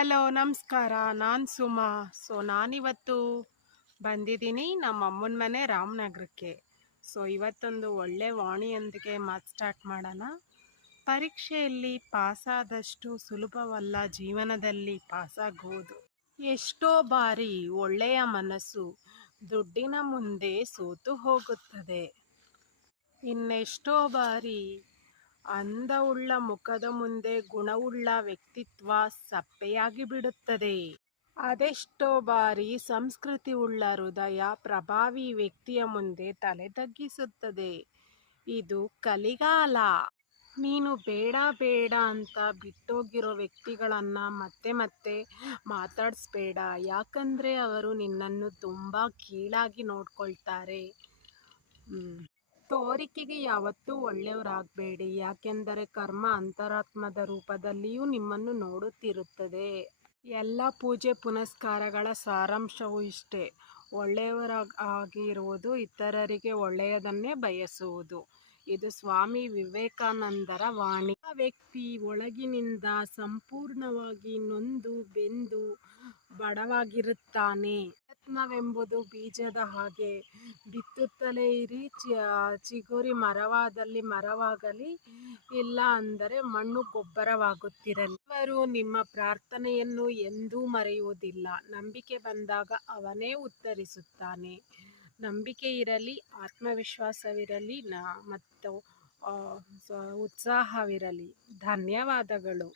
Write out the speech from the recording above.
Hello ನಮಸ್ಕಾರ. ನಾನು ಸುಮಾ. ನಾನಿವತ್ತು ಬಂದಿದ್ದೀನಿ ನಮ್ಮ ಅಮ್ಮನ ಮನೆ ರಾಮನಗರಕ್ಕೆ. ಇವತ್ತೊಂದು ಒಳ್ಳೆ ವಾಣಿಯೊಂದಿಗೆ ಮಾತು ಸ್ಟಾರ್ಟ್ ಮಾಡೋಣ. ಪರೀಕ್ಷೆಯಲ್ಲಿ ಪಾಸಾದಷ್ಟು ಸುಲಭವಲ್ಲ ಜೀವನದಲ್ಲಿ ಪಾಸಾಗುವುದು. ಎಷ್ಟೋ ಬಾರಿ ಒಳ್ಳೆಯ ಮನಸ್ಸು ದುಡ್ಡಿನ ಮುಂದೆ ಸೋತು ಹೋಗುತ್ತದೆ. ಇನ್ನೆಷ್ಟೋ ಬಾರಿ ಅಂದವುಳ್ಳ ಮುಖದ ಮುಂದೆ ಗುಣವುಳ್ಳ ವ್ಯಕ್ತಿತ್ವ ಸಪ್ಪೆಯಾಗಿ ಬಿಡುತ್ತದೆ. ಅದೆಷ್ಟೋ ಬಾರಿ ಸಂಸ್ಕೃತಿ ಉಳ್ಳ ಹೃದಯ ಪ್ರಭಾವಿ ವ್ಯಕ್ತಿಯ ಮುಂದೆ ತಲೆ ತಗ್ಗಿಸುತ್ತದೆ. ಇದು ಕಲಿಗಾಲ. ನೀನು ಬೇಡ ಬೇಡ ಅಂತ ಬಿಟ್ಟೋಗಿರೋ ವ್ಯಕ್ತಿಗಳನ್ನು ಮತ್ತೆ ಮತ್ತೆ ಮಾತಾಡಿಸ್ಬೇಡ. ಯಾಕಂದರೆ ಅವರು ನಿನ್ನನ್ನು ತುಂಬ ಕೀಳಾಗಿ ನೋಡ್ಕೊಳ್ತಾರೆ. ತೋರಿಕೆಗೆ ಯಾವತ್ತೂ ಒಳ್ಳೆಯವರಾಗಬೇಡಿ. ಯಾಕೆಂದರೆ ಕರ್ಮ ಅಂತರಾತ್ಮದ ರೂಪದಲ್ಲಿಯೂ ನಿಮ್ಮನ್ನು ನೋಡುತ್ತಿರುತ್ತದೆ. ಎಲ್ಲ ಪೂಜೆ ಪುನಸ್ಕಾರಗಳ ಸಾರಾಂಶವೂ ಇಷ್ಟೇ. ಒಳ್ಳೆಯವರಾಗಿರುವುದು ಇತರರಿಗೆ ಒಳ್ಳೆಯದನ್ನೇ ಬಯಸುವುದು. ಇದು ಸ್ವಾಮಿ ವಿವೇಕಾನಂದರ ವಾಣಿ. ಆ ವ್ಯಕ್ತಿ ಒಳಗಿನಿಂದ ಸಂಪೂರ್ಣವಾಗಿ ನೊಂದು ಬೆಂದು ಬಡವಾಗಿರುತ್ತಾನೆ. ಪ್ರಯತ್ನವೆಂಬುದು ಬೀಜದ ಹಾಗೆ. ಬಿತ್ತುತ್ತಲೇ ಇರಿ. ಚಿಗುರಿ ಮರವಾದಲ್ಲಿ ಮರವಾಗಲಿ, ಇಲ್ಲ ಅಂದರೆ ಮಣ್ಣು ಗೊಬ್ಬರವಾಗುತ್ತಿರಲಿ. ದೇವರು ನಿಮ್ಮ ಪ್ರಾರ್ಥನೆಯನ್ನು ಎಂದೂ ಮರೆಯುವುದಿಲ್ಲ. ನಂಬಿಕೆ ಬಂದಾಗ ಅವನೇ ಉತ್ತರಿಸುತ್ತಾನೆ. ನಂಬಿಕೆ ಇರಲಿ, ಆತ್ಮವಿಶ್ವಾಸವಿರಲಿ ಮತ್ತು ಉತ್ಸಾಹವಿರಲಿ. ಧನ್ಯವಾದಗಳು.